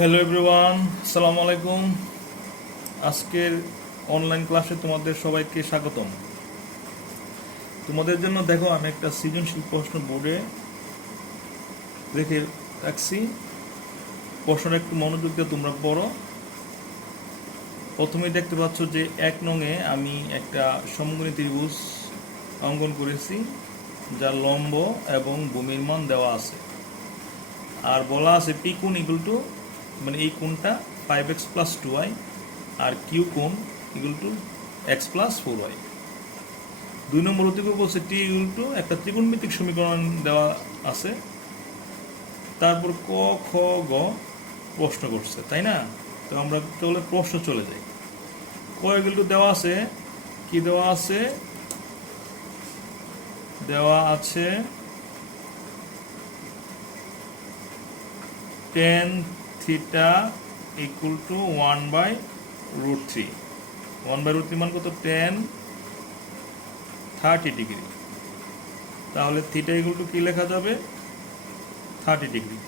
Hello everyone, আসসালামু আলাইকুম। আজকের অনলাইন ক্লাসে তোমাদের সবাইকে স্বাগতম। তোমাদের জন্য দেখো আমি একটা সৃজনশীল প্রশ্ন বোর্ডে রেখে রাখছি। প্রশ্নটা একটু মনোযোগ দিয়ে তোমরা পড়ো। প্রথমেই দেখতে পাচ্ছ যে 1 নংয়ে আমি একটা সমকোণী ত্রিভুজ অঙ্কন করেছি, যার লম্ব এবং ভূমির মান দেওয়া আছে। আর বলা আছে পি কোণ ইকুয়াল টু, মানে এই কোণটা 5x + 2y, আর কিউ কোণ ইকুয়াল টু x + 4y। 2 নম্বর অতিক্রম বলছে টি ইকুয়াল টু একটা ত্রিকোণমিতিক সমীকরণ দেওয়া আছে। তারপর ক, খ, গ প্রশ্ন করছে, তাই না? তো আমরা চলে প্রশ্ন চলে যাই। ক ইকুয়াল টু দেওয়া আছে, কি দেওয়া আছে? দেওয়া আছে tan থিটা ইকুয়াল টু 1/√3। 1/√3 মান কত? tan 30 degree. তাহলে থিটা ইকুয়াল টু কি লেখা যাবে? 30 ডিগ্রি।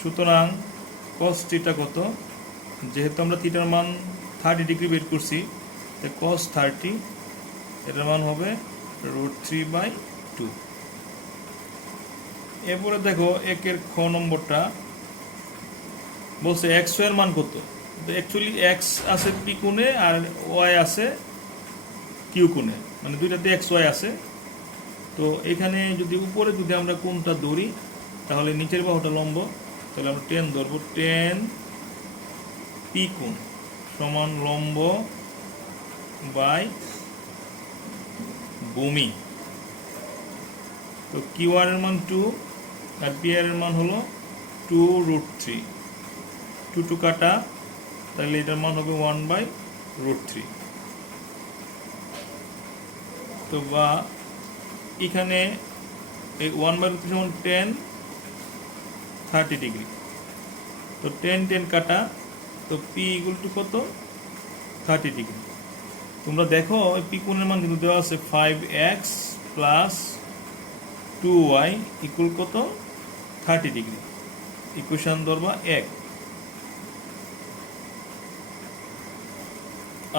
সুতরাং cos থিটা কত? যেহেতু আমরা থিটার মান 30 ডিগ্রি বের করছি, তাই cos 30 এটার মান হবে √3/2। এরপরে দেখো একের খ নম্বরটা বলছে এক্স এর মান কত। অ্যাকচুয়ালি এক্স আছে পি কোণে আর ওয়াই আছে কিউ কোণে, মানে দুইটাতে এক্স ওয়াই আছে। তো এখানে যদি উপরে যদি আমরা কোণটা ধরি, তাহলে নিচের বাহুটা লম্ব, তাহলে আমরা টেন ধরবো। টেন পি কোণ সমান লম্ব বাই ভূমি। তো কিউ আর এর মান 2 আর পি আর এর মান হলো 2√3। 2 কাটা, তাহলে এটার মান হবে 1/√3। তো বা এখানে এই 1/√3 সমান 10 30 ডিগ্রি। তো 10 কাটা, তো পি ইকুয়াল টু কত? 30 ডিগ্রি। তোমরা দেখো পি কোণের মান কিন্তু দেওয়া আছে 5x + 2y ইকুয়াল কত? 30 ডিগ্রি। ইকুয়েশন ধরবা 1।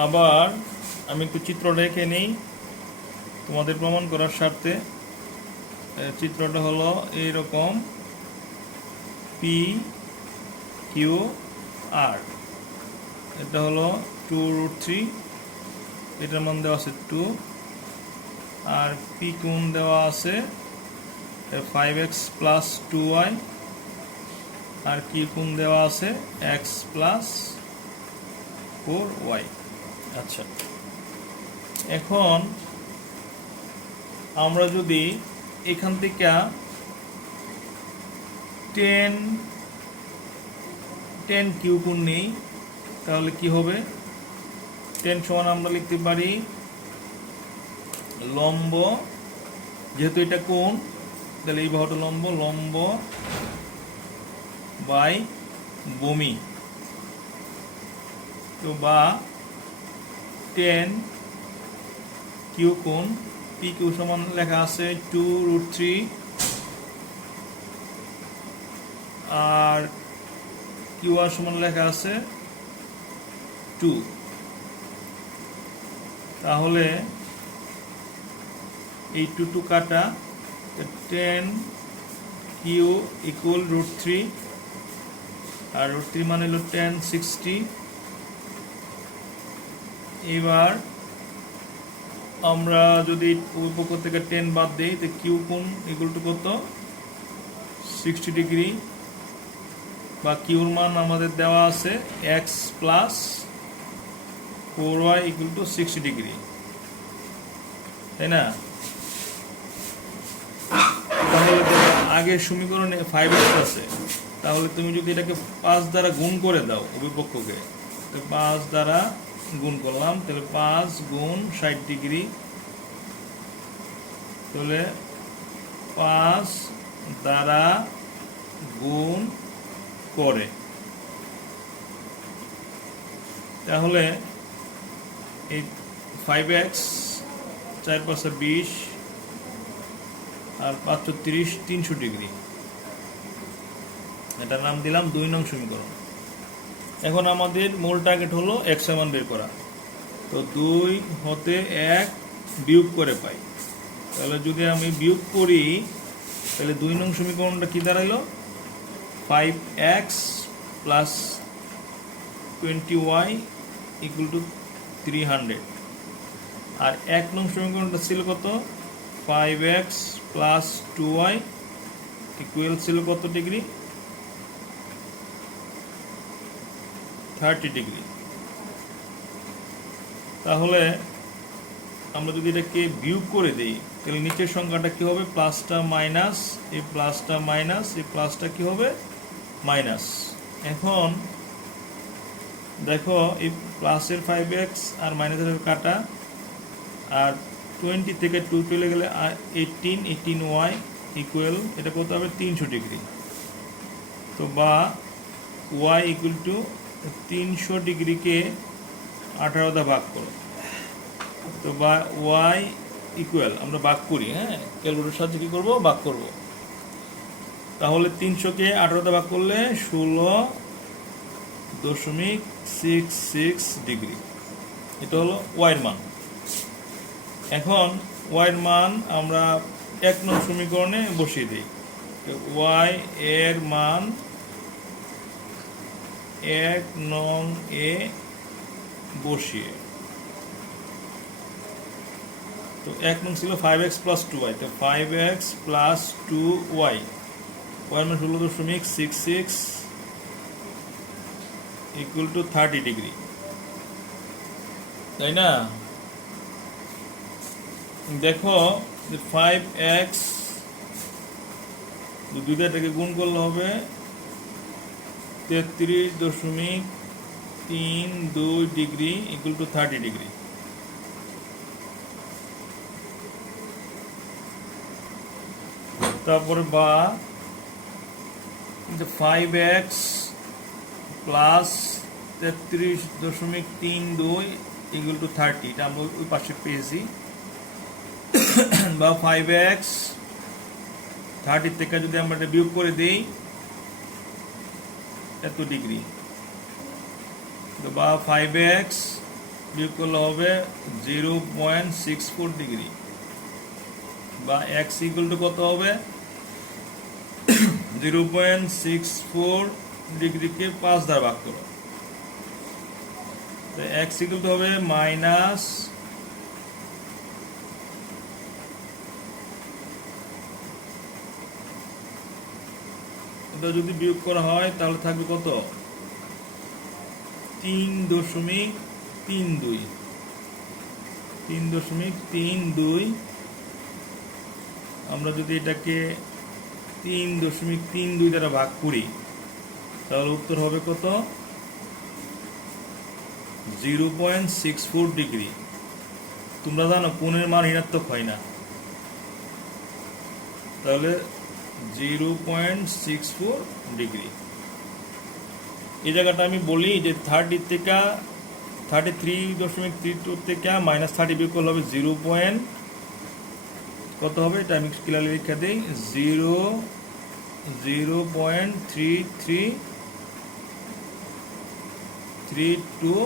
আবার আমি একটু চিত্র রেখে নেই তোমাদের প্রমাণ করার স্বার্থে। চিত্রটা হলো এইরকম, পি কিউ আর, এটা হলো 2√3, এটার মান দেওয়া আছে 2, আর পি কোণ দেওয়া আছে 5x + 2y, আর কিউ কোণ দেওয়া আছে x + 4y। আচ্ছা, এখন আমরা যদি এখান থেকে 10 কিউ কোণ নেই, তাহলে কি হবে? 10 সমান আমরা লিখতে পারি লম্ব, যেহেতু এটা কোণ, তাহলে এই বাহুটা লম্ব, লম্ব বাই ভূমি। তো বা 10 কিউ কোণ, পি কিউ সমান লেখা আছে 2√3, আর কিউ আর সমান লেখা আছে 2। তাহলে এই 2 কাটা, 10 কিউ ইকুয়াল √3, আর √3 মানে হলো 10 60। এবার আমরা যদি ওই পক্ষ থেকে 10 বাদ দিই, তো কিউ কোণ ইকুয়াল টু কত? 60 ডিগ্রি। বা কিউর মান আমাদের দেওয়া আছে x + 4y equal to 60 degree, তাই না? তাহলে আগের সমীকরণে 5x আছে, তাহলে তুমি যদি এটাকে 5 দ্বারা গুণ করে দাও উভয় পক্ষকে, তো 5 দ্বারা গুণ করলাম, তাহলে 5 গুণ 60 ডিগ্রি, তাহলে 5 দ্বারা গুণ করে, তাহলে এই 5x 4 × 5 = 20, আর 5 × 30 300 ডিগ্রি। এটার নাম দিলাম 2 নং সমীকরণ। এখন আমাদের মূল টার্গেট হলো x মান বের করা। তো 2 হতে 1 বিয়োগ করে পাই। তাহলে যদি আমি বিয়োগ করি তাহলে 2 নং সমীকরণটা কি দাঁড়াইলো? 5x plus 20y equal to 300। আর 1 নং সমীকরণটা ছিল কত? 5x প্লাস 2y ইকুয়াল ছিল কত ডিগ্রি? 30 ডিগ্রি। তাহলে আমরা যদি এটাকে বিয়োগ করে দেই তাহলে নিচের সংখ্যাটা কি হবে? প্লাসটা মাইনাস, এই প্লাসটা মাইনাস, এই প্লাসটা কি হবে? মাইনাস। এখন দেখো এই প্লাসের 5x আর মাইনাসের কাটা, আর 20 থেকে 2 চলে গেলে 18y ইকুয়াল এটা কত হবে? 300 ডিগ্রি। তো বা y ইকুয়াল টু 300 ডিগ্রিকে 18 দ্বারা ভাগ করো। তো বা y ইকুয়াল আমরা ভাগ করি, হ্যাঁ, ক্যালকুলেটরের সাহায্যে কি করব? ভাগ করব। তাহলে 300কে 18 দ্বারা ভাগ করলে 16.66 ডিগ্রি। এটা হলো y এর মান। এখন y এর মান আমরা 1 নং সমীকরণে বসিয়ে দিই। y এর মান 1 নং এ বসিয়ে, তো 1 নং ছিল 5x প্লাস 2y, তো 5x প্লাস 2y, y এর মান 16.66 ইকুয়াল টু 30 ডিগ্রি, তাই না? দেখো যে 5x দুইটাকে গুণ করলে হবে 33.32 ডিগ্রি ইকুয়াল টু 30 ডিগ্রি। তারপরে বা 5x প্লাস 33.32 ইকুয়াল টু 30, এটা আমরা ওই পাশে পেয়েছি। বা 5x 30 থেকে যদি আমরা এটা বিয়োগ করে দেই এত ডিগ্রি, তো বা 5x বিয়োগ করলে হবে 0.64 ডিগ্রি, বা x ইকুয়াল টু কত হবে? 0.64 ডিগ্রিকে 5 দ্বারা ভাগ করো, তো x ইকুয়াল টু হবে মাইনাস, এটা যদি বিয়োগ করা হয় তাহলে থাকবে কত? 3.32। 3.32 আমরা যদি এটাকে 3.32 দ্বারা ভাগ করি তাহলে উত্তর হবে কত? 0.64 ডিগ্রি। তোমরা জানো কোণের মান ঋণাত্মক হয় না, তাহলে 0.64 ডিগ্রি। এই জায়গাটা আমি বলি যে 30 থেকে 33.32 থেকে মাইনাস 30 বিয়োগ করলে হবে 0. কত হবে? এটা আমি ক্লিয়ারলি লিখে দিই, 0.3332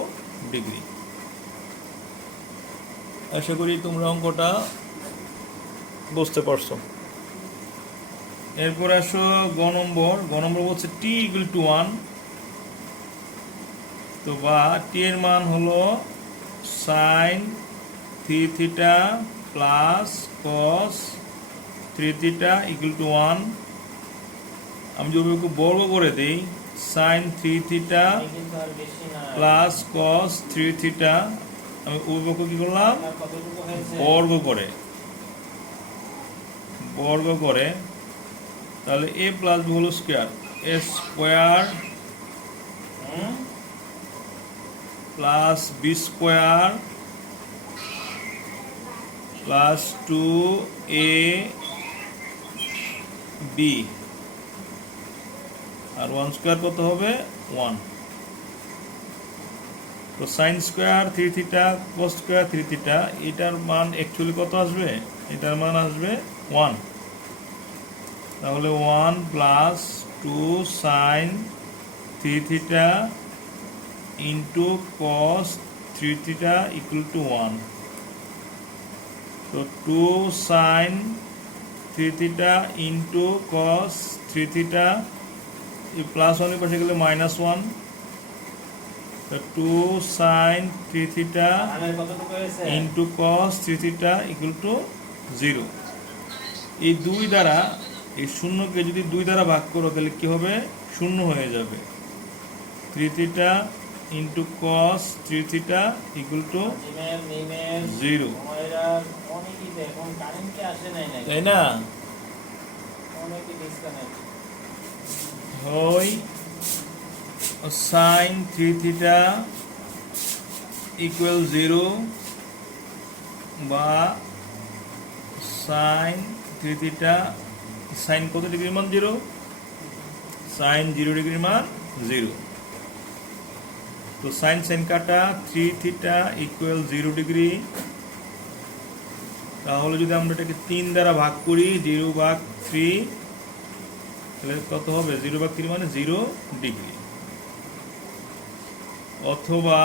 ডিগ্রি। আশা করি তোমরা অঙ্কটা বুঝতে পারছো। এরপর আসো গ নম্বর বলছে t ইকুয়াল টু 1, তো বা t এর মান হলো sin 3 theta plus cos 3 theta equal to 1। আমি যদি ওকে বর্গ করে দেই sin 3 theta plus cos 3 theta, আমি উভয়কে কি করলাম? বর্গ করে, তাহলে a plus b whole square, a square plus b square plus 2ab, আর 1 স্কোয়ার কত হবে? 1। তো sine square 3 theta cos square 3 theta, এটার মান অ্যাকচুয়ালি কত আসবে? এটার মান আসবে 1। তাহলে 1 plus 2 sin 3 theta into cos 3 theta equal to 1. So 2 sin 3 theta into cos 3 theta, plus 1 এর পাশে গেলে -1. So 2 sin 3 theta into cos 3 theta equal to 0. এই দুই দ্বারা এই শূন্যকে যদি 2 দ্বারা ভাগ করো তাহলে কি হবে? শূন্য হয়ে যাবে। 3 theta into cos 3 theta equal to 0. তাই না? হয় sin 3 theta equal 0 বা sin 3 theta, sin কত ডিগ্রির মান 0? sin 0 ডিগ্রির মান 0. তো sin কাটা 3 theta equal 0 ডিগ্রি। তাহলে যদি আমরা এটাকে 3 দ্বারা ভাগ করি, 0/3, তাহলে কত হবে? 0/3 মানে 0 ডিগ্রি। অথবা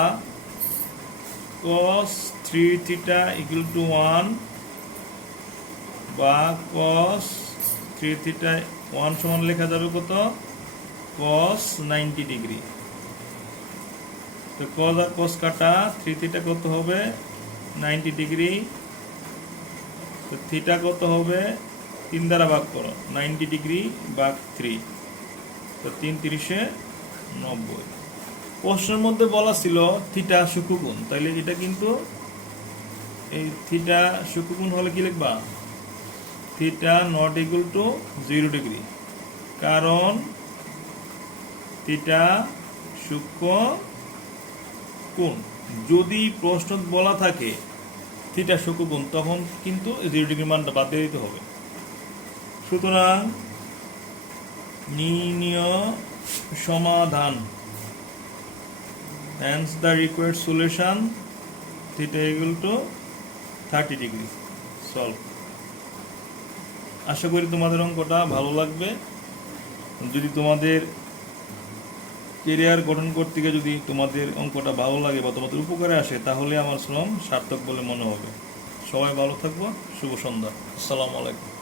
cos 3 theta equal to 1 বা cos 3 theta 1 সমান লেখা যাবে কত? cos 90 degree. তো cos আর cos কাটা 3 theta কত হবে? 90 ডিগ্রি। তো থিটা কত হবে? 3 দ্বারা ভাগ করো, 90 ডিগ্রি ভাগ 3, তো 3 3 90। প্রশ্নের মধ্যে বলা ছিল থিটা সূক্ষ্মকোণ, তাইলে এটা কিন্তু এই থিটা সূক্ষ্মকোণ হলে কি লিখবা? Theta not equal to 0 degree, কারণ থিটা সূক্ষ্মকোণ। যদি প্রশ্ন বলা থাকে থিটা সূক্ষ্মকোণ, তখন কিন্তু 0 ডিগ্রি মানটা বাদ দিয়ে দিতে হবে। সুতরাং নির্ণীয় সমাধান, hence the required solution theta equal to 30 degree solve. আশা করি তোমাদের অঙ্কটা ভালো লাগবে। যদি তোমাদের কেরিয়ার গঠন করতে গিয়ে যদি তোমাদের অঙ্কটা ভালো লাগে বা তোমাদের উপকারে আসে, তাহলে আমার শ্রম সার্থক বলে মনে হবে। সবাই ভালো থাকবো। শুভ সন্ধ্যা। আসসালামু আলাইকুম।